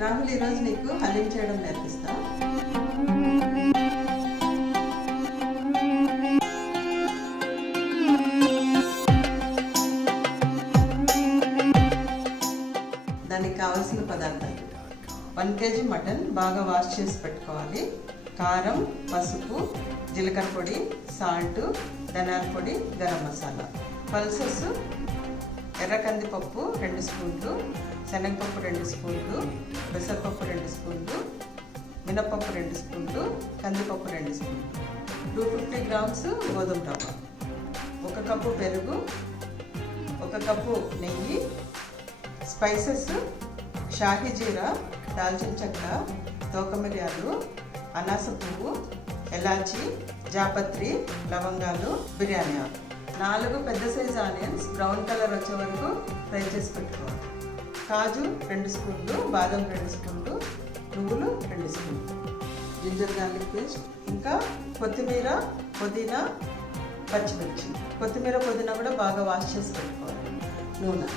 రాహుల్, ఈరోజు నీకు హలీం చేయడం నేర్పిస్తా. దానికి కావాల్సిన పదార్థాలు: 1 kg మటన్ బాగా వాష్ చేసి పెట్టుకోవాలి. కారం, పసుపు, జీలకర్ర పొడి, సాల్ట్, ధనియాల పొడి, గరం మసాలా. పల్సెస్: ఎర్ర కందిపప్పు 2 స్పూన్లు, శనగపప్పు 2 స్పూన్లు, పెసరపప్పు 2 స్పూన్లు, మినపప్పు 2 స్పూన్లు, కందిపప్పు 2 స్పూన్లు, 250 గ్రామ్స్ గోధుమ రవ్వ, 1 కప్పు పెరుగు, 1 కప్పు నెయ్యి. స్పైసెస్: షాహీ జీరా, దాల్చిన చెక్క, తోక మిరియాలు, అనాస పువ్వు, ఎలాచి, జాపత్రి, లవంగాలు, బిర్యానీ ఆకు. 4 పెద్ద సైజు ఆనియన్స్ బ్రౌన్ కలర్ వచ్చే వరకు ఫ్రై చేసి పెట్టుకోవాలి. కాజు 2 స్పూన్లు, బాదం 2 స్పూన్లు, నువ్వులు 2 స్పూన్లు, జింజర్ గార్లిక్ పేస్ట్, ఇంకా కొత్తిమీర, పుదీనా, పచ్చిమిర్చి. కొత్తిమీర, పుదీనా కూడా బాగా వాష్ చేసి పెట్టుకోవాలి. నూనె: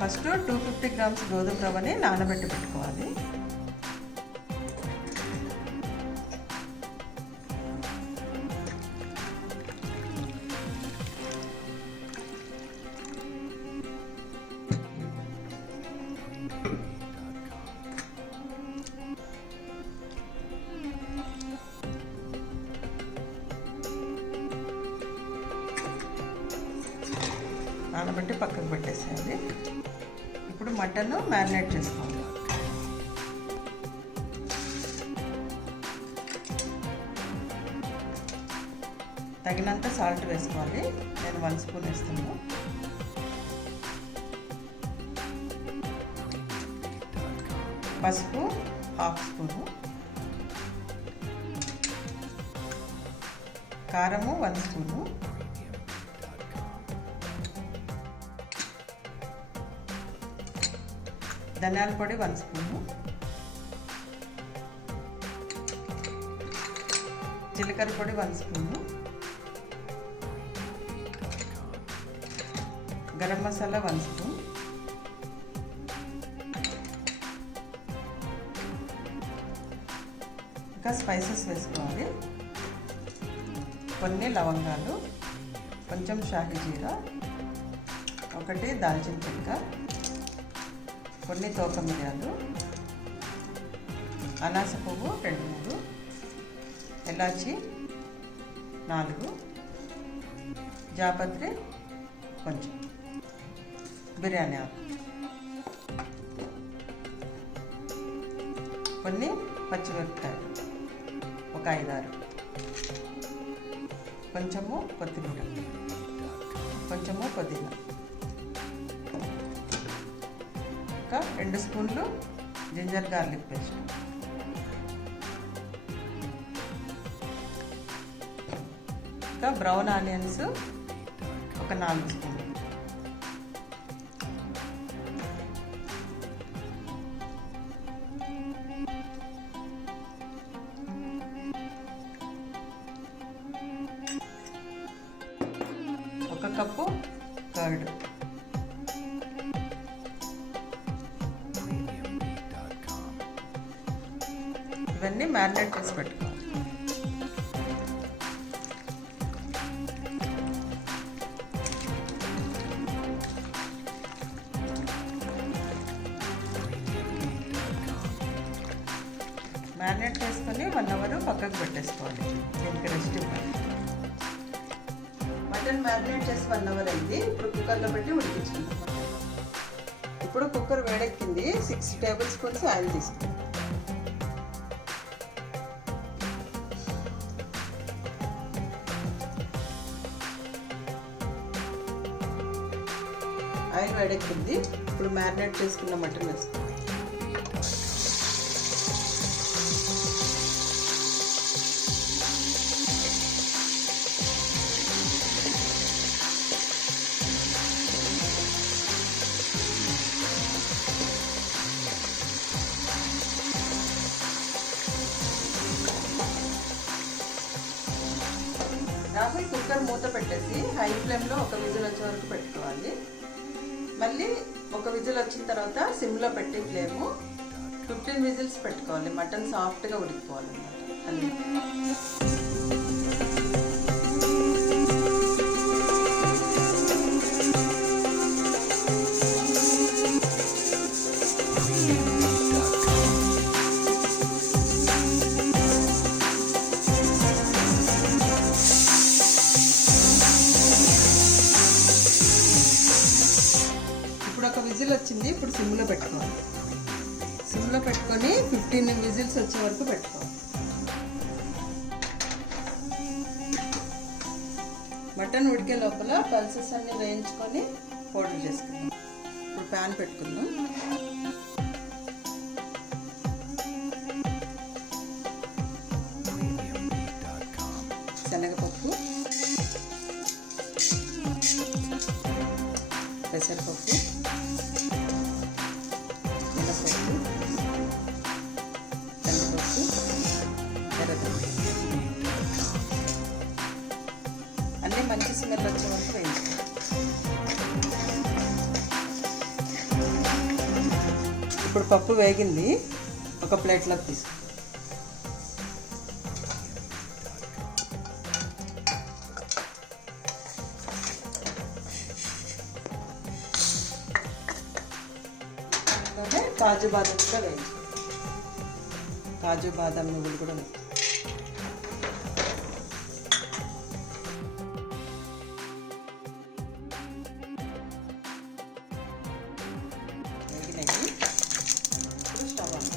ఫస్ట్ 250 గ్రామ్స్ గోధుమ రవ్వని నానబెట్టి పెట్టుకోవాలి. నానబెట్టి పక్కకు పెట్టేసేయాలి. ఇప్పుడు మటన్ మ్యారినేట్ చేసుకోవాలి. తగినంత సాల్ట్ వేసుకోవాలి. నేను 1 స్పూన్ వేస్తున్నాను. పసుపు 1/2 స్పూను, కారము 1 స్పూను, ధనియాల పొడి 1 స్పూను, జీలకర్ర పొడి 1 స్పూను, గరం మసాలా 1 స్పూన్, ఇంకా స్పైసెస్ వేసుకోవాలి. కొన్ని లవంగాలు, కొంచెం షాహీ జీరా, 1 దాల్చిన చెక్క, కొన్ని తోక మిరియాలు, అనాస పువ్వు 2-3, ఎలాచి 4, జాపత్రి కొంచెం, బిర్యానీ ఆకు, కొన్ని పచ్చిమిరపకాయలు 1 5-6, కొంచెము కొత్తిమీర, కొంచెము పుదీనా, ఇంకా 2 స్పూన్లు జింజర్ గార్లిక్ పేస్ట్, ఇంకా బ్రౌన్ ఆనియన్స్ 4 స్పూన్లు, ఒక కప్పు కర్డ్, ఇవన్నీ మ్యారినేట్ చేసి పెట్టుకోవాలి. మ్యారినేట్ చేసుకొని 1 అవర్ పక్కకు పెట్టేసుకోవాలి. దీనికి రెస్ట్ ఇవ్వాలి. మటన్ మ్యారినేట్ చేసి 1 అవర్ అయింది. ఇప్పుడు కుక్కర్లో పెట్టి ఉడికించుకుంటాం. ఇప్పుడు కుక్కర్ వేడెక్కింది. 6 టేబుల్ స్పూన్స్ ఆయిల్ తీసుకుంటాం. ఆయిల్ వేడెక్కింది. ఇప్పుడు మ్యారినేట్ చేసుకున్న మటన్ వేసుకోవాలి. రాహుల్, కుక్కర్ మూత పెట్టేసి హై ఫ్లేమ్లో 1 విజిల్ వచ్చే వరకు పెట్టుకోవాలి. మళ్ళీ ఒక విజిల్ వచ్చిన తర్వాత సిమ్లో పెట్టి ఫ్లేము 15 విజిల్స్ పెట్టుకోవాలి. మటన్ సాఫ్ట్గా ఉడికిపోవాలి అన్నమాట. విజిల్ వచ్చింది. ఇప్పుడు సిమ్లో పెట్టుకోవాలి. సిమ్లో పెట్టుకొని 15 విజిల్స్ వచ్చే వరకు పెట్టుకోవాలి. మటన్ ఉడికే లోపల పల్సెస్ అన్ని వేయించుకొని పౌడర్ చేసుకుందాం. ఇప్పుడు ప్యాన్ పెట్టుకుందాం. శనగపప్పు, పెసరపప్పు, మినపప్పు, కందిపప్పు, ఎర్రగడ్డ అన్నీ మంచి స్మెల్ వచ్చే వరకు వేయించుకోవాలి. ఇప్పుడు పప్పు వేగింది. ఒక ప్లేట్లోకి తీసుకుంటాం. కాజు బాదం కూడా వేయించు. కాజు బాదం నువ్వులు కూడా వేగినాయి. ఇప్పుడు స్టవ్ ఆన్.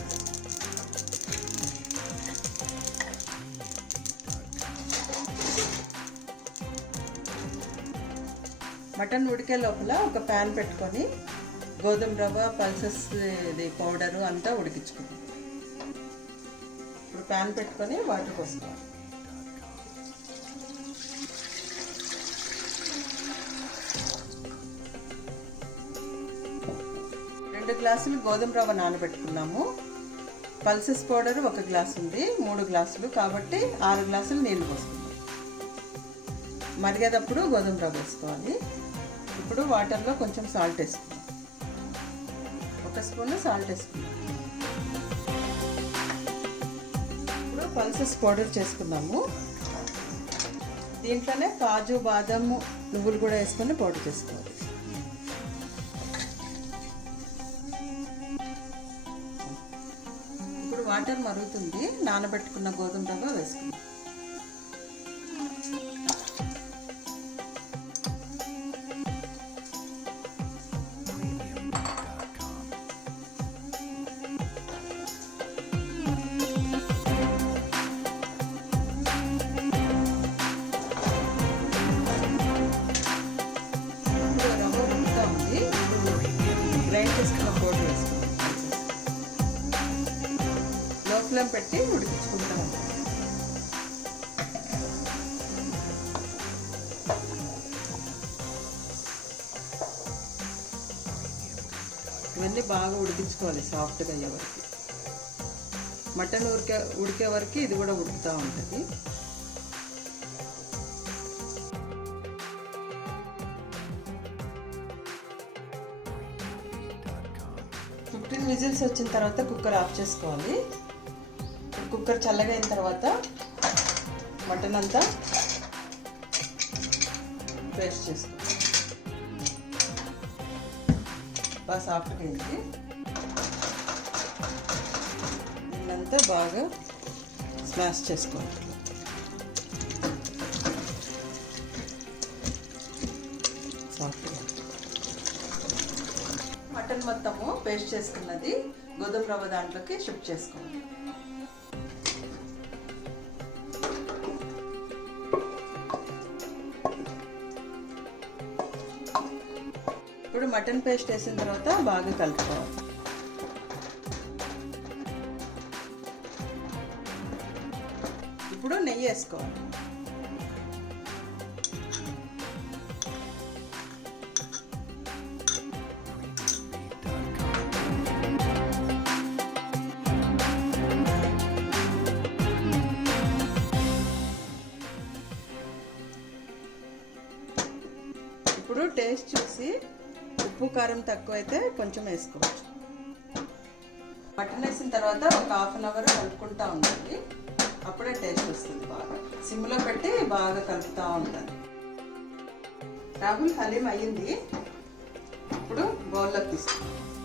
మటన్ ఉడికే లోపల ఒక ప్యాన్ పెట్టుకొని గోధుమ రవ్వ, పల్సెస్ పౌడరు అంతా ఉడికించుకుంటాం. ఇప్పుడు ప్యాన్ పెట్టుకొని వాటర్ పోసుకోవాలి. రెండు గ్లాసులు గోధుమ రవ్వ నానబెట్టుకున్నాము. పల్సెస్ పౌడర్ 1 గ్లాస్ ఉంది, 3 గ్లాసులు కాబట్టి 6 గ్లాసులు నీళ్ళు పోసుకుందాం. మరిగేటప్పుడు గోధుమ రవ్వ వేసుకోవాలి. ఇప్పుడు వాటర్లో కొంచెం సాల్ట్ వేసుకుందాం. 1 స్పూన్ సాల్ట్ వేసుకుందాం. ఇప్పుడు పల్సెస్ పౌడర్ చేసుకున్నాము. దీంట్లోనే కాజు, బాదము, నువ్వులు కూడా వేసుకొని పౌడర్ చేసుకోవాలి. ఇప్పుడు వాటర్ మరుగుతుంది. నానబెట్టుకున్న గోధుమ రవ్వ వేసుకుందాం. గ్రైండ్ చేసుకున్న పౌడర్ వేసుకుంటాం. లో ఫ్లేమ్ పెట్టి ఉడికించుకుంటాం. ఇవన్నీ బాగా ఉడికించుకోవాలి సాఫ్ట్గా అయ్యే వరకు. మటన్ ఉడికే వరకు ఇది కూడా ఉడుకుతూ ఉంటుంది. విజిల్స్ వచ్చిన తర్వాత కుక్కర్ ఆఫ్ చేసుకోవాలి. కుక్కర్ చల్లగా అయిన తర్వాత మటన్ అంతా పేస్ట్ చేసుకోవాలి. బాగా సాఫ్ట్గా అయింది. దీన్నంతా బాగా స్మాష్ చేసుకోవాలి. సాఫ్ట్గా మటన్ మొత్తము పేస్ట్ చేసుకున్నది గోధుమ రవ్వ దాంట్లోకి షిఫ్ట్ చేసుకోవాలి. ఇప్పుడు మటన్ పేస్ట్ వేసిన తర్వాత బాగా కలుపుకోవాలి. ఇప్పుడు నెయ్యి వేసుకోవాలి. ఇప్పుడు టేస్ట్ చూసి ఉప్పు కారం తక్కువైతే కొంచెం వేసుకోవచ్చు. మటన్ వేసిన తర్వాత ఒక హాఫ్ అన్ అవర్ కలుపుకుంటూ ఉండాలి. అప్పుడే టేస్ట్ వస్తుంది. బాగా సిమ్లో పెట్టి బాగా కలుపుతూ ఉండాలి. రాహుల్ హలీం అయ్యింది. ఇప్పుడు బౌల్లోకి తీసుకుంటాం.